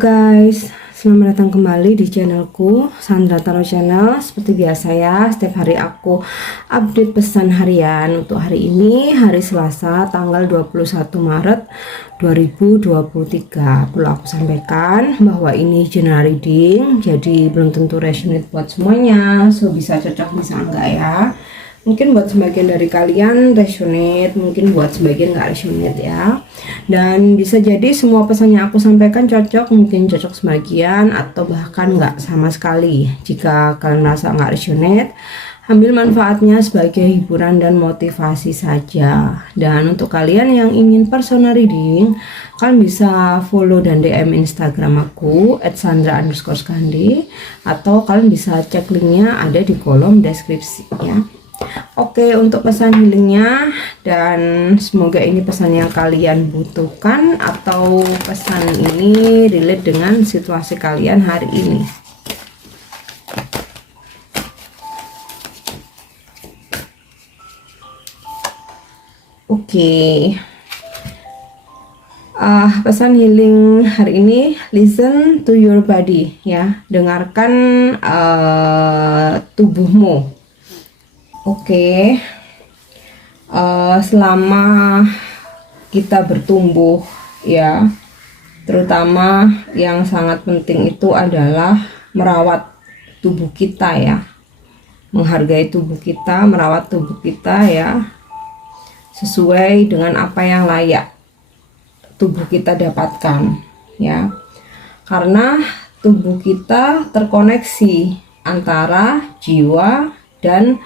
Guys, selamat datang kembali di channelku Sandra Tarot Channel. Seperti biasa ya, setiap hari aku update pesan harian. Untuk hari ini, hari Selasa tanggal 21 Maret 2023. Perlu aku sampaikan bahwa ini general reading, jadi belum tentu resonate buat semuanya. So bisa cocok bisa enggak ya. Mungkin buat sebagian dari kalian resonate, mungkin buat sebagian nggak resonate ya. Dan bisa jadi semua pesan yang aku sampaikan cocok, mungkin cocok sebagian atau bahkan nggak sama sekali. Jika kalian merasa nggak resonate, ambil manfaatnya sebagai hiburan dan motivasi saja. Dan untuk kalian yang ingin personal reading, kalian bisa follow dan DM Instagram aku @sandra_skandi, atau kalian bisa cek linknya ada di kolom deskripsi ya. Oke, untuk pesan healingnya, dan semoga ini pesan yang kalian butuhkan atau pesan ini relate dengan situasi kalian hari ini. Oke, pesan healing hari ini, listen to your body ya, dengarkan tubuhmu. Oke, selama kita bertumbuh ya, terutama yang sangat penting itu adalah merawat tubuh kita ya, menghargai tubuh kita, merawat tubuh kita ya, sesuai dengan apa yang layak tubuh kita dapatkan ya, karena tubuh kita terkoneksi antara jiwa dan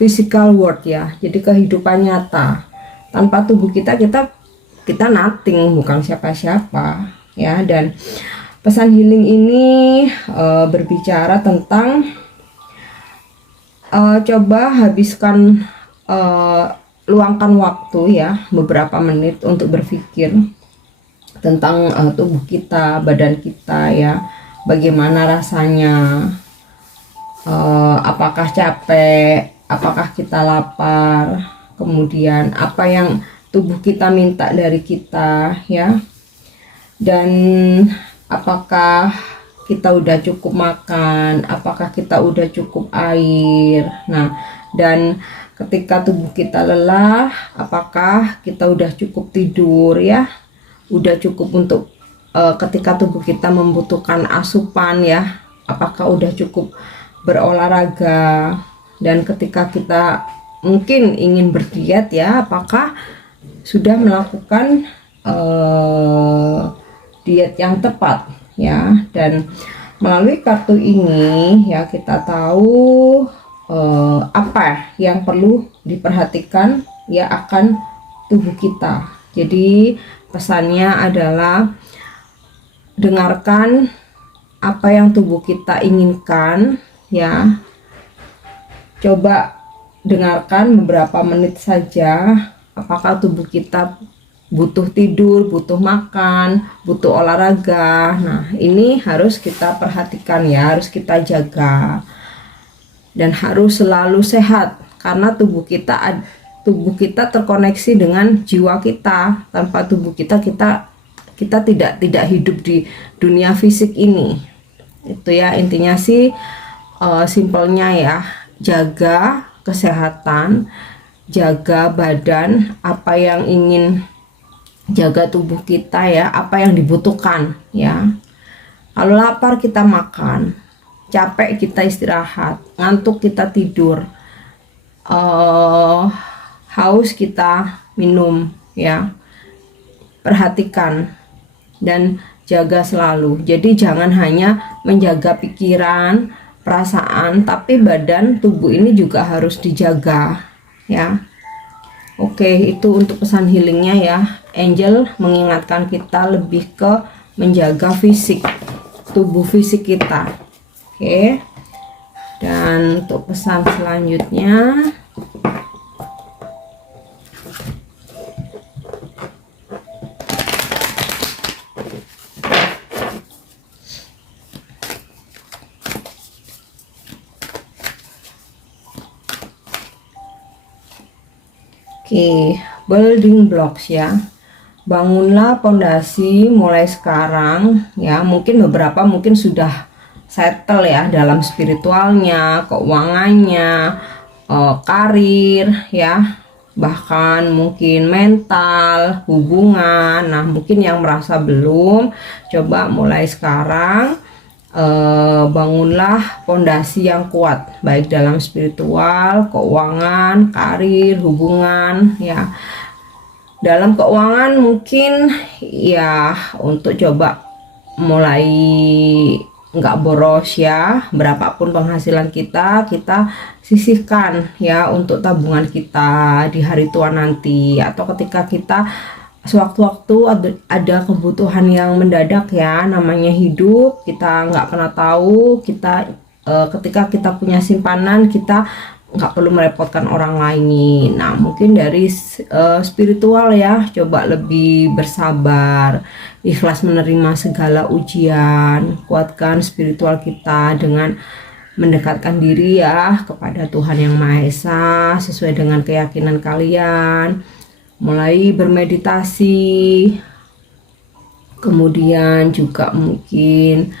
physical world ya, jadi kehidupan nyata. Tanpa tubuh kita nothing, bukan siapa-siapa ya. Dan pesan healing ini berbicara tentang coba habiskan luangkan waktu ya, beberapa menit untuk berpikir tentang tubuh kita, badan kita ya, bagaimana rasanya. Apakah capek, apakah kita lapar, kemudian apa yang tubuh kita minta dari kita ya, dan apakah kita udah cukup makan, apakah kita udah cukup air. Nah, dan ketika tubuh kita lelah, apakah kita udah cukup tidur ya, udah cukup untuk ketika tubuh kita membutuhkan asupan ya, apakah udah cukup berolahraga. Dan ketika kita mungkin ingin berdiet ya, apakah sudah melakukan diet yang tepat ya. Dan melalui kartu ini ya, kita tahu apa yang perlu diperhatikan ya akan tubuh kita. Jadi pesannya adalah dengarkan apa yang tubuh kita inginkan ya, coba dengarkan beberapa menit saja. Apakah tubuh kita butuh tidur, butuh makan, butuh olahraga. Nah, ini harus kita perhatikan ya, harus kita jaga, dan harus selalu sehat, karena tubuh kita terkoneksi dengan jiwa kita. Tanpa tubuh kita tidak hidup di dunia fisik ini. Itu ya intinya sih. Simpelnya ya, jaga kesehatan, jaga badan, apa yang ingin jaga tubuh kita ya, apa yang dibutuhkan ya. Kalau lapar kita makan, capek kita istirahat, ngantuk kita tidur, haus kita minum ya. Perhatikan dan jaga selalu. Jadi jangan hanya menjaga pikiran, perasaan, tapi badan tubuh ini juga harus dijaga ya. Oke, itu untuk pesan healingnya ya. Angel mengingatkan kita lebih ke menjaga fisik, tubuh fisik kita. Oke, dan untuk pesan selanjutnya, oke, building blocks ya. bangunlah pondasi mulai sekarang ya. Mungkin beberapa mungkin sudah settle ya dalam spiritualnya, keuangannya, karir ya, bahkan mungkin mental, hubungan. Nah, mungkin yang merasa belum, coba mulai sekarang bangunlah pondasi yang kuat, baik dalam spiritual, keuangan, karir, hubungan ya. Dalam keuangan mungkin ya untuk coba mulai nggak boros ya, berapapun penghasilan kita sisihkan ya untuk tabungan kita di hari tua nanti, atau ketika kita sewaktu-waktu ada kebutuhan yang mendadak ya, namanya hidup, kita nggak pernah tahu, kita ketika kita punya simpanan, kita nggak perlu merepotkan orang lain. Nah, mungkin dari spiritual ya, coba lebih bersabar, ikhlas menerima segala ujian, kuatkan spiritual kita dengan mendekatkan diri ya kepada Tuhan Yang Maha Esa sesuai dengan keyakinan kalian, mulai bermeditasi, kemudian juga mungkin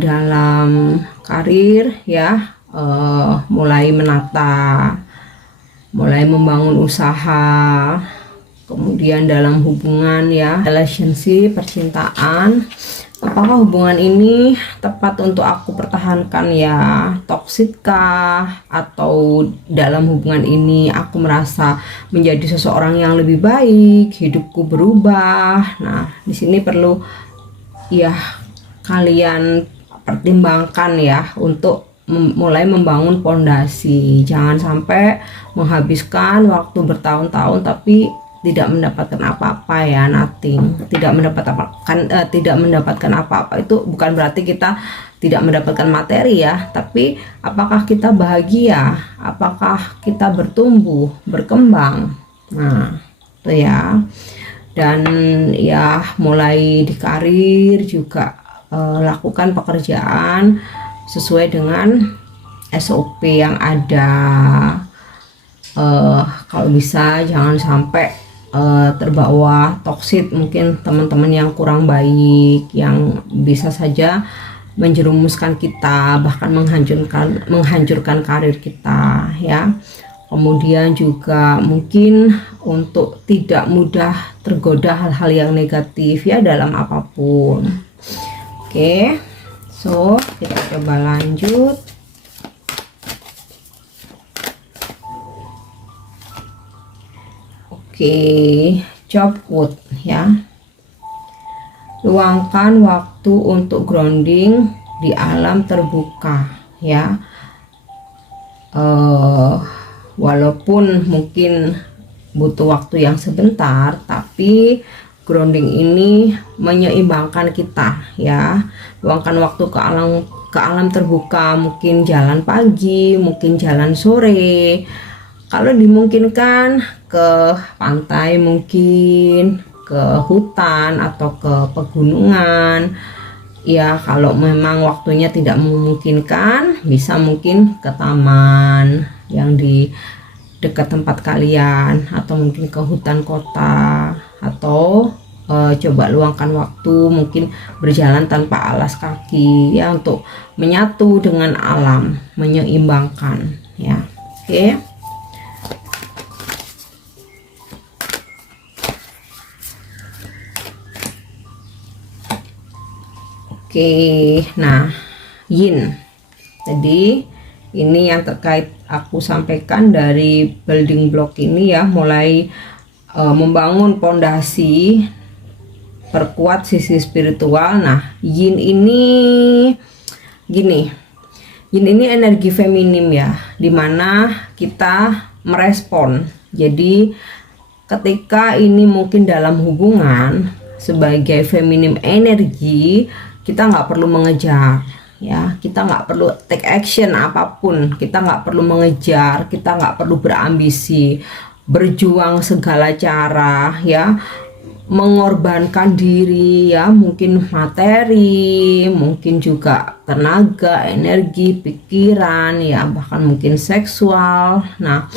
dalam karir ya, mulai menata, mulai membangun usaha, kemudian dalam hubungan ya, relationship, percintaan, apakah hubungan ini tepat untuk aku pertahankan ya, toksik kah, atau dalam hubungan ini aku merasa menjadi seseorang yang lebih baik, hidupku berubah. Nah, di sini perlu ya kalian pertimbangkan ya untuk mulai membangun pondasi. Jangan sampai menghabiskan waktu bertahun-tahun tapi tidak mendapatkan apa-apa ya, nothing. Tidak mendapatkan apa-apa itu bukan berarti kita tidak mendapatkan materi ya, tapi apakah kita bahagia? Apakah kita bertumbuh, berkembang? Nah, itu ya. Dan ya mulai di karir juga lakukan pekerjaan sesuai dengan SOP yang ada. Kalau bisa jangan sampai terbawa toksik, mungkin teman-teman yang kurang baik yang bisa saja menjerumuskan kita, bahkan menghancurkan karir kita ya. Kemudian juga mungkin untuk tidak mudah tergoda hal-hal yang negatif ya dalam apapun. Oke, so kita coba lanjut. Oke, job wood ya. Luangkan waktu untuk grounding di alam terbuka ya. Walaupun mungkin butuh waktu yang sebentar, tapi grounding ini menyeimbangkan kita ya. Luangkan waktu ke alam terbuka, mungkin jalan pagi, mungkin jalan sore, kalau dimungkinkan ke pantai, mungkin ke hutan atau ke pegunungan ya. Kalau memang waktunya tidak memungkinkan, bisa mungkin ke taman yang di dekat tempat kalian, atau mungkin ke hutan kota, atau coba luangkan waktu mungkin berjalan tanpa alas kaki ya, untuk menyatu dengan alam, menyeimbangkan ya. Oke. Oke, nah yin tadi ini yang terkait aku sampaikan dari building block ini ya, mulai membangun pondasi, perkuat sisi spiritual. Nah, yin ini gini, yin ini energi feminim ya, dimana kita merespon. Jadi ketika ini mungkin dalam hubungan sebagai feminim energi, kita nggak perlu mengejar ya, kita nggak perlu take action apapun, kita nggak perlu mengejar, kita nggak perlu berambisi, berjuang segala cara ya, mengorbankan diri ya, mungkin materi, mungkin juga tenaga, energi, pikiran ya, bahkan mungkin seksual. Nah,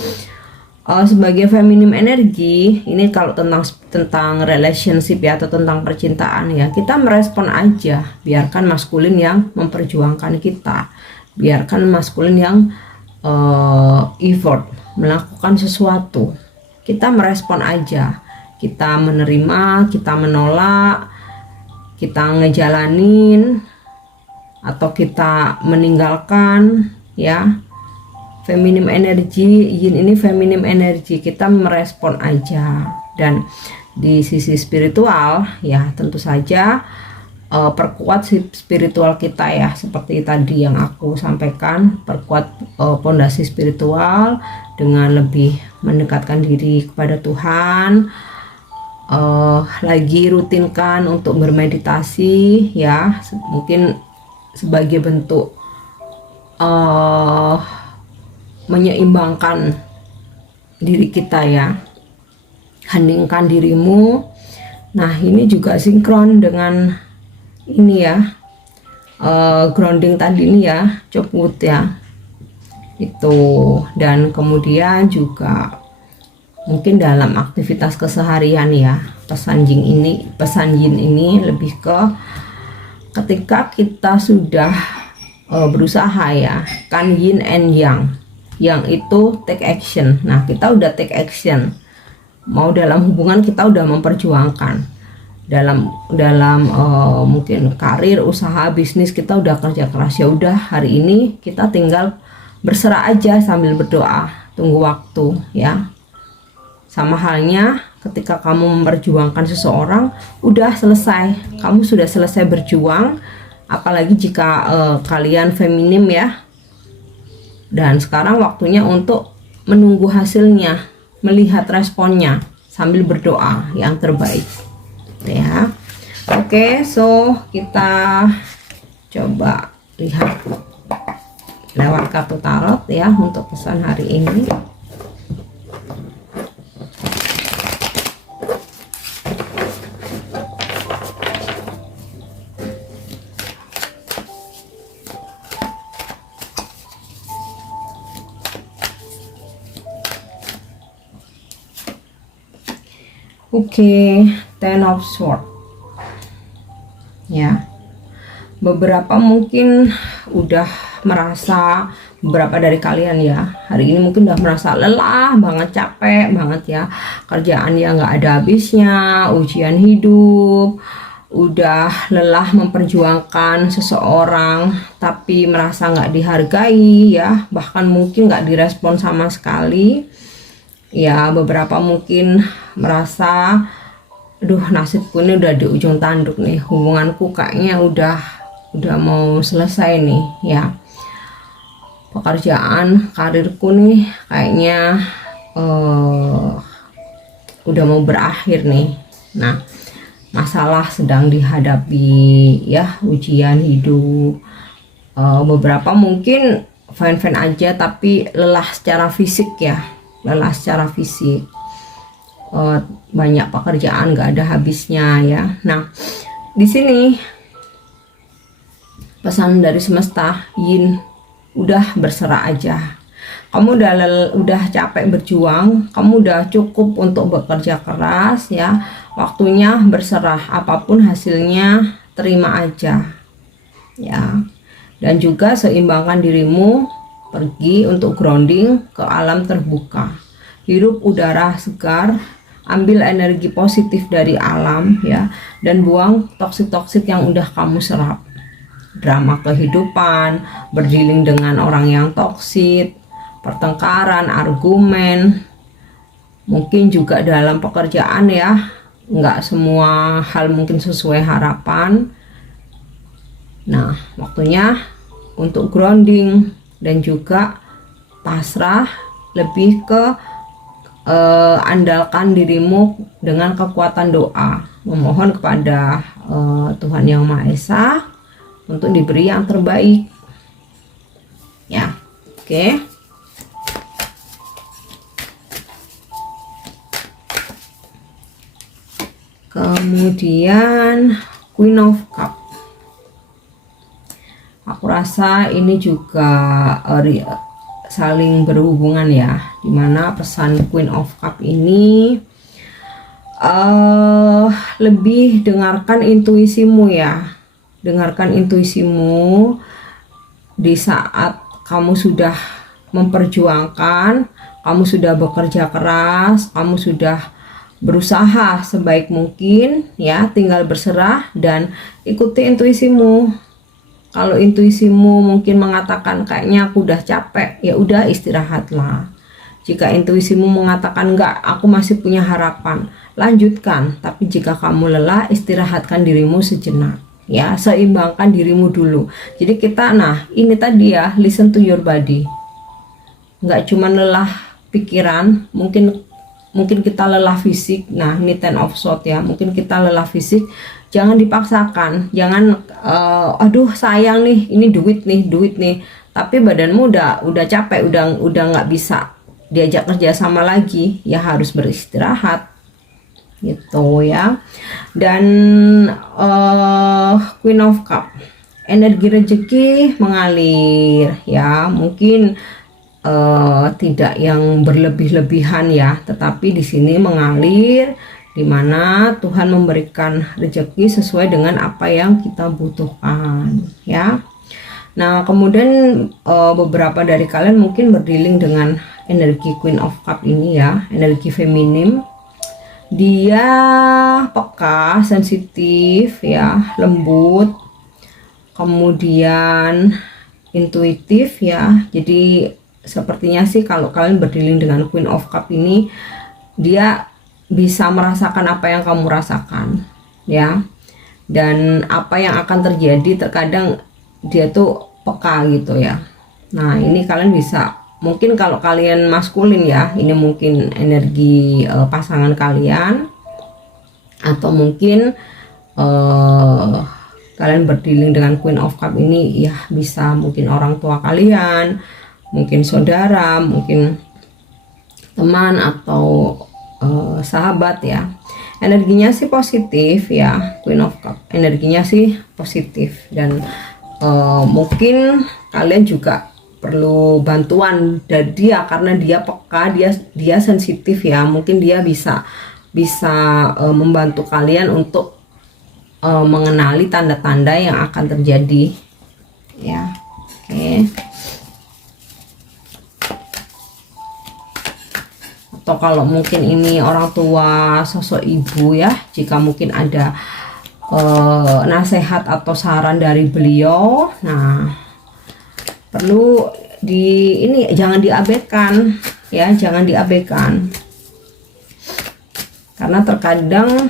sebagai feminim energi ini, kalau tentang relationship ya, atau tentang percintaan ya, kita merespon aja, biarkan maskulin yang memperjuangkan kita, biarkan maskulin yang effort melakukan sesuatu, kita merespon aja, kita menerima, kita menolak, kita ngejalanin atau kita meninggalkan ya. Feminim energi, yin ini feminim energi, kita merespon aja. Dan di sisi spiritual ya, tentu saja perkuat spiritual kita ya, seperti tadi yang aku sampaikan, perkuat pondasi spiritual dengan lebih mendekatkan diri kepada Tuhan. Lagi rutinkan untuk bermeditasi ya, mungkin sebagai bentuk menyeimbangkan diri kita ya. Heningkan dirimu. Nah, ini juga sinkron dengan ini ya, grounding tadi ini ya, chop wood ya itu. Dan kemudian juga mungkin dalam aktivitas keseharian ya, pesan yin ini lebih ke ketika kita sudah berusaha ya, kan yin and yang itu take action. Nah, kita udah take action, mau dalam hubungan kita udah memperjuangkan, dalam mungkin karir, usaha, bisnis kita udah kerja keras, ya udah hari ini kita tinggal berserah aja sambil berdoa, tunggu waktu ya. Sama halnya ketika kamu memperjuangkan seseorang, udah selesai, kamu sudah selesai berjuang. Apalagi jika kalian feminim ya, dan sekarang waktunya untuk menunggu hasilnya, melihat responnya sambil berdoa yang terbaik ya. Oke, so kita coba lihat lewat kartu tarot ya untuk pesan hari ini. Oke, Ten of Swords ya. Beberapa mungkin udah merasa, beberapa dari kalian ya, hari ini mungkin udah merasa lelah banget, capek banget ya, kerjaan yang nggak ada habisnya, ujian hidup, udah lelah memperjuangkan seseorang tapi merasa nggak dihargai ya, bahkan mungkin nggak direspon sama sekali ya. Beberapa mungkin merasa, aduh nasibku ini udah di ujung tanduk nih, hubunganku kayaknya udah mau selesai nih ya, pekerjaan, karirku nih kayaknya udah mau berakhir nih. Nah, masalah sedang dihadapi ya, ujian hidup. Beberapa mungkin fine-fine aja tapi lelah secara fisik ya, lelah secara fisik. Banyak pekerjaan gak ada habisnya ya. Nah, di sini pesan dari semesta, yin, udah berserah aja. Kamu udah capek berjuang, kamu udah cukup untuk bekerja keras ya. Waktunya berserah, apapun hasilnya terima aja ya. Dan juga seimbangkan dirimu, pergi untuk grounding ke alam terbuka, hirup udara segar, ambil energi positif dari alam ya, dan buang toksik yang udah kamu serap. Drama kehidupan, berdealing dengan orang yang toksik, pertengkaran, argumen, mungkin juga dalam pekerjaan ya, nggak semua hal mungkin sesuai harapan. Nah, waktunya untuk grounding dan juga pasrah, lebih ke andalkan dirimu dengan kekuatan doa, memohon kepada Tuhan Yang Maha Esa untuk diberi yang terbaik ya. Oke. Kemudian Queen of Cup, aku rasa ini juga saling berhubungan ya, dimana pesan Queen of Cup ini lebih dengarkan intuisimu ya, dengarkan intuisimu di saat kamu sudah memperjuangkan, kamu sudah bekerja keras, kamu sudah berusaha sebaik mungkin ya, tinggal berserah dan ikuti intuisimu. Kalau intuisimu mungkin mengatakan kayaknya aku udah capek, ya udah istirahatlah. Jika intuisimu mengatakan enggak, aku masih punya harapan, lanjutkan. Tapi jika kamu lelah, istirahatkan dirimu sejenak. Ya, seimbangkan dirimu dulu. Jadi kita, nah ini tadi ya, listen to your body. Enggak cuma lelah pikiran, mungkin kita lelah fisik. Nah ini 10 of Swords ya, mungkin kita lelah fisik, jangan dipaksakan, jangan aduh sayang nih, ini duit nih, tapi badanmu udah capek, udah nggak bisa diajak kerja sama lagi, ya harus beristirahat gitu ya. Dan Queen of Cup, energi rezeki mengalir ya, mungkin tidak yang berlebih-lebihan ya, tetapi di sini mengalir, dimana Tuhan memberikan rezeki sesuai dengan apa yang kita butuhkan ya. Nah kemudian beberapa dari kalian mungkin berdealing dengan energi Queen of Cup ini ya, energi feminim. Dia peka, sensitif ya, lembut, kemudian intuitif ya. Jadi sepertinya sih kalau kalian berdealing dengan Queen of Cup ini, dia bisa merasakan apa yang kamu rasakan ya, dan apa yang akan terjadi, terkadang dia tuh peka gitu ya. Nah ini kalian bisa, mungkin kalau kalian maskulin ya, ini mungkin energi pasangan kalian, atau mungkin kalian berdealing dengan Queen of Cup ini ya, bisa mungkin orang tua kalian, mungkin saudara, mungkin teman, atau sahabat ya. Energinya sih positif ya, Queen of Cup energinya sih positif, dan mungkin kalian juga perlu bantuan dari dia, karena dia peka, dia sensitif ya. Mungkin dia bisa membantu kalian untuk mengenali tanda-tanda yang akan terjadi ya. Oke. Atau kalau mungkin ini orang tua, sosok ibu ya, jika mungkin ada nasihat atau saran dari beliau, nah perlu ini jangan diabaikan ya, jangan diabaikan, karena terkadang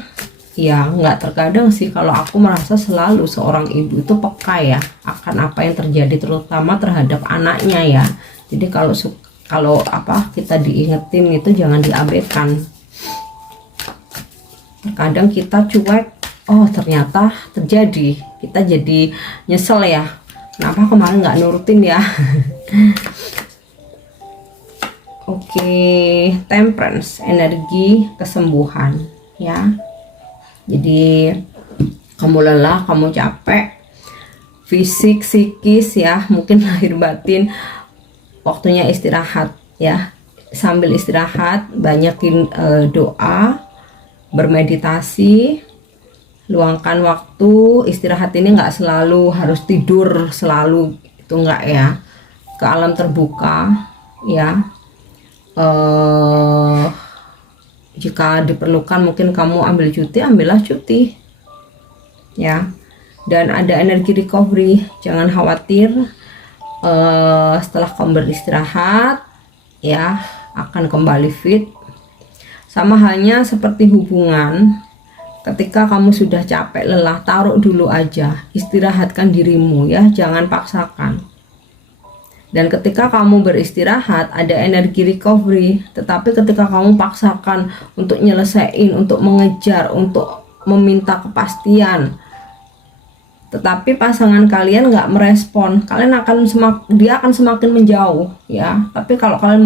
ya, nggak terkadang sih, kalau aku merasa selalu seorang ibu itu peka ya akan apa yang terjadi, terutama terhadap anaknya ya. Jadi kalau kita diingetin itu jangan diabaikan. Terkadang kita cuek, oh ternyata terjadi, kita jadi nyesel ya, kenapa kemarin nggak nurutin ya. Oke, Temperance, energi kesembuhan ya. Jadi kamu lelah, kamu capek, fisik, psikis ya, mungkin lahir batin, waktunya istirahat ya. Sambil istirahat banyakin doa, bermeditasi, luangkan waktu. Istirahat ini nggak selalu harus tidur selalu, itu enggak ya, ke alam terbuka ya. Jika diperlukan mungkin kamu ambil cuti, ambillah cuti ya. Dan ada energi recovery, jangan khawatir, setelah kamu beristirahat ya akan kembali fit. Sama halnya seperti hubungan, ketika kamu sudah capek, lelah, taruh dulu aja, istirahatkan dirimu ya, jangan paksakan. Dan ketika kamu beristirahat ada energi recovery, tetapi ketika kamu paksakan untuk nyelesain, untuk mengejar, untuk meminta kepastian, tetapi pasangan kalian nggak merespon, dia akan semakin menjauh ya. Tapi kalau kalian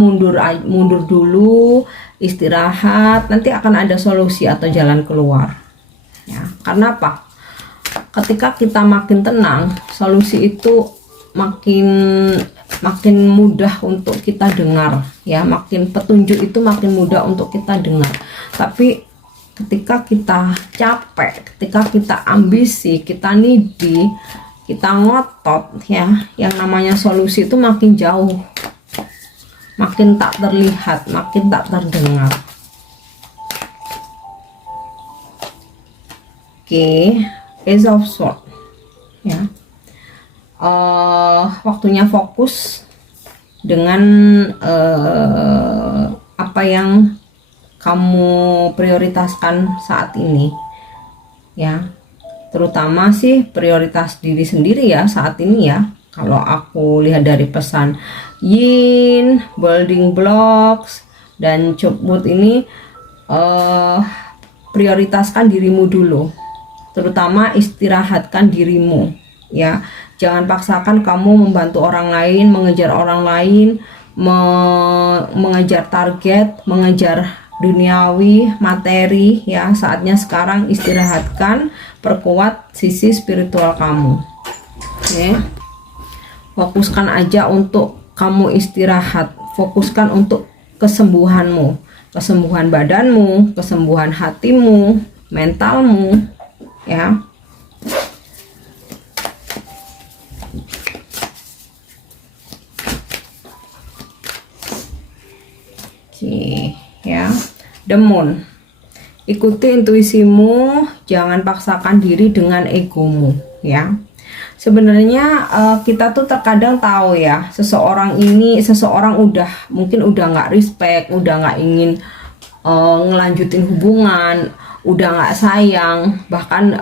mundur dulu, istirahat, nanti akan ada solusi atau jalan keluar ya. Karena apa? Ketika kita makin tenang, solusi itu makin makin mudah untuk kita dengar ya, makin petunjuk itu makin mudah untuk kita dengar. Tapi ketika kita capek, ketika kita ambisi, kita needy, kita ngotot ya, yang namanya solusi itu makin jauh, makin tak terlihat, makin tak terdengar. Oke, Ace of Swords ya. Waktunya fokus dengan apa yang kamu prioritaskan saat ini ya, terutama sih prioritas diri sendiri ya saat ini ya. Kalau aku lihat dari pesan Yin, Building Blocks, dan Chopwood ini, prioritaskan dirimu dulu, terutama istirahatkan dirimu ya. Jangan paksakan kamu membantu orang lain, mengejar orang lain, mengejar target, mengejar duniawi, materi ya. Saatnya sekarang istirahatkan, perkuat sisi spiritual kamu. Oke. Fokuskan aja untuk kamu istirahat, fokuskan untuk kesembuhanmu, kesembuhan badanmu, kesembuhan hatimu, mentalmu ya. Oke ya. The Moon, ikuti intuisimu, jangan paksakan diri dengan egomu ya. Sebenarnya kita tuh terkadang tahu ya, seseorang mungkin udah nggak respect, udah nggak ingin ngelanjutin hubungan, udah nggak sayang. Bahkan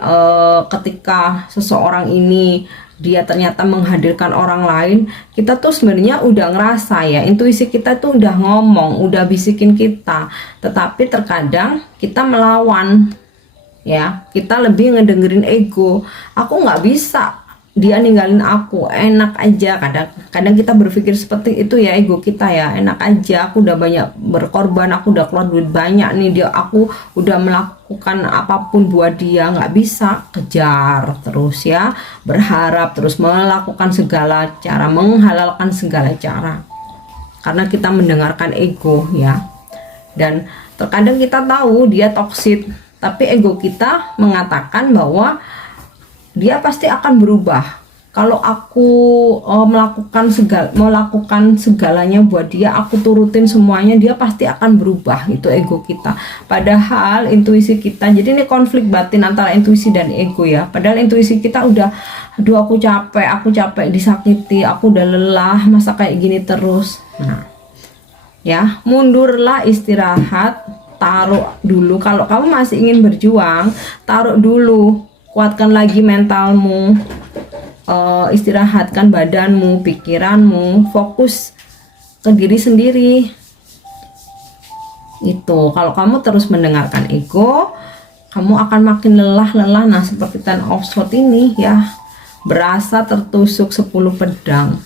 ketika seseorang ini dia ternyata menghadirkan orang lain, kita tuh sebenarnya udah ngerasa ya, intuisi kita tuh udah ngomong, udah bisikin kita, tetapi terkadang kita melawan ya, kita lebih ngedengerin ego. Aku nggak bisa, dia ninggalin aku, enak aja. Kadang kita berpikir seperti itu ya, ego kita ya, enak aja, aku udah banyak berkorban, aku udah keluar duit banyak nih, aku udah melakukan apapun buat dia, nggak bisa. Kejar terus ya, berharap terus, melakukan segala cara, menghalalkan segala cara, karena kita mendengarkan ego ya. Dan terkadang kita tahu dia toksik, tapi ego kita mengatakan bahwa dia pasti akan berubah. Kalau aku melakukan segalanya buat dia, aku turutin semuanya, dia pasti akan berubah. Itu ego kita. Padahal intuisi kita, jadi ini konflik batin antara intuisi dan ego ya. Padahal intuisi kita udah, aduh aku capek disakiti, aku udah lelah, masa kayak gini terus. Nah ya, mundurlah, istirahat, taruh dulu. Kalau kamu masih ingin berjuang, taruh dulu, kuatkan lagi mentalmu, istirahatkan badanmu, pikiranmu, fokus ke diri sendiri. Itu kalau kamu terus mendengarkan ego, kamu akan makin lelah. Nah seperti Ten of Swords ini ya, berasa tertusuk 10 pedang,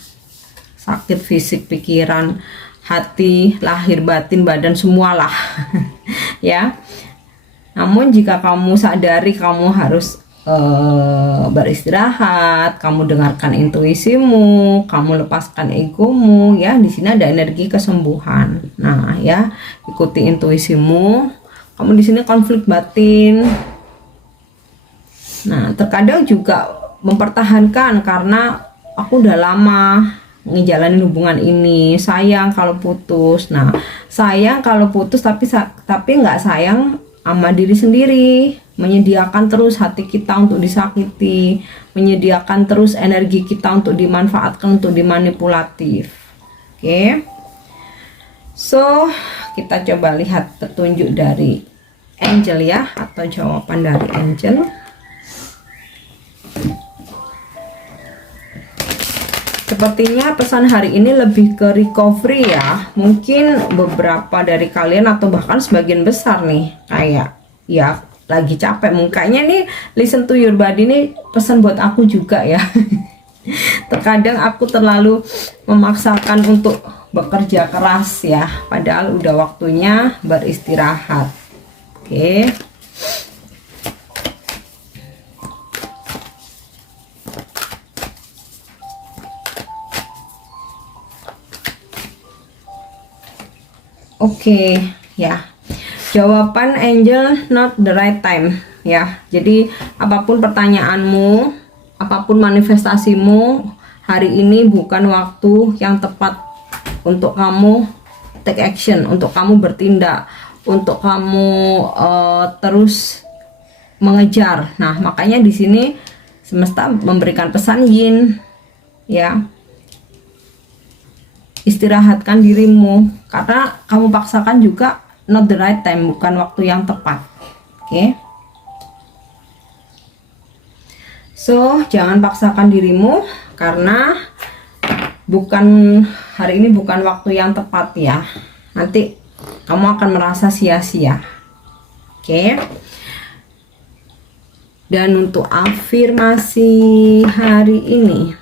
sakit fisik, pikiran, hati, lahir batin, badan, semualah ya. Namun jika kamu sadari kamu harus beristirahat, kamu dengarkan intuisimu, kamu lepaskan egomu ya, di sini ada energi kesembuhan. Nah ya, ikuti intuisimu. Kamu di sini konflik batin. Nah terkadang juga mempertahankan karena aku udah lama ngejalanin hubungan ini, sayang kalau putus. Nah sayang kalau putus, tapi nggak sayang sama diri sendiri, menyediakan terus hati kita untuk disakiti, menyediakan terus energi kita untuk dimanfaatkan, untuk dimanipulatif. Oke. So kita coba lihat petunjuk dari angel ya, atau jawaban dari angel. Sepertinya pesan hari ini lebih ke recovery ya. Mungkin beberapa dari kalian atau bahkan sebagian besar nih kayak ya lagi capek mukanya nih. Listen to your body nih pesan buat aku juga ya. Terkadang aku terlalu memaksakan untuk bekerja keras ya, padahal udah waktunya beristirahat. Oke. Oke, ya. Jawaban angel not the right time, ya. Jadi apapun pertanyaanmu, apapun manifestasimu, hari ini bukan waktu yang tepat untuk kamu take action, untuk kamu bertindak, untuk kamu terus mengejar. Nah, makanya di sini semesta memberikan pesan yin, ya. Istirahatkan dirimu, karena kamu paksakan juga not the right time, bukan waktu yang tepat. Oke. So, jangan paksakan dirimu karena hari ini bukan waktu yang tepat ya. Nanti kamu akan merasa sia-sia. Oke. Dan untuk afirmasi hari ini,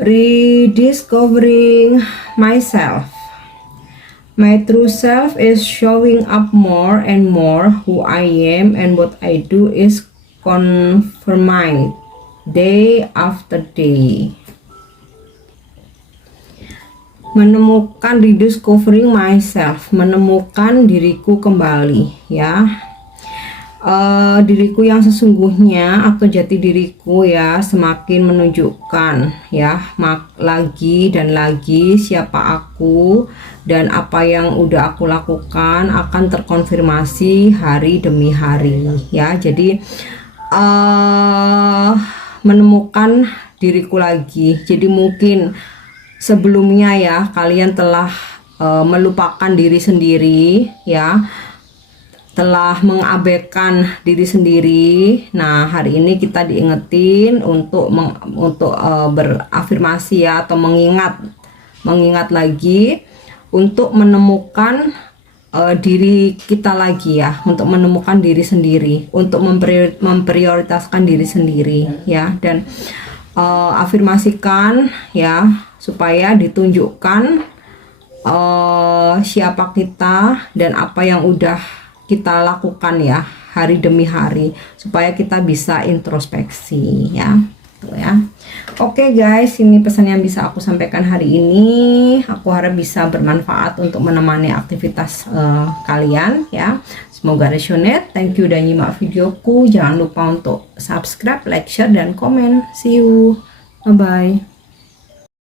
rediscovering myself. My true self is showing up more and more. Who I am and what I do is confirmed day after day. Menemukan, rediscovering myself, menemukan diriku kembali, ya. Diriku yang sesungguhnya atau jati diriku ya, semakin menunjukkan ya lagi dan lagi siapa aku, dan apa yang udah aku lakukan akan terkonfirmasi hari demi hari ya. Jadi menemukan diriku lagi. Jadi mungkin sebelumnya ya kalian telah melupakan diri sendiri ya, telah mengabaikan diri sendiri. Nah, hari ini kita diingetin untuk berafirmasi ya, atau mengingat lagi untuk menemukan diri kita lagi ya, untuk menemukan diri sendiri, untuk memprioritaskan diri sendiri ya, dan afirmasikan ya supaya ditunjukkan siapa kita dan apa yang udah kita lakukan ya hari demi hari, supaya kita bisa introspeksi ya. Tuh ya. Oke guys, ini pesan yang bisa aku sampaikan hari ini. Aku harap bisa bermanfaat untuk menemani aktivitas kalian ya. Semoga resonate. Thank you udah nyimak videoku. Jangan lupa untuk subscribe, like, share, dan komen. See you. Bye bye.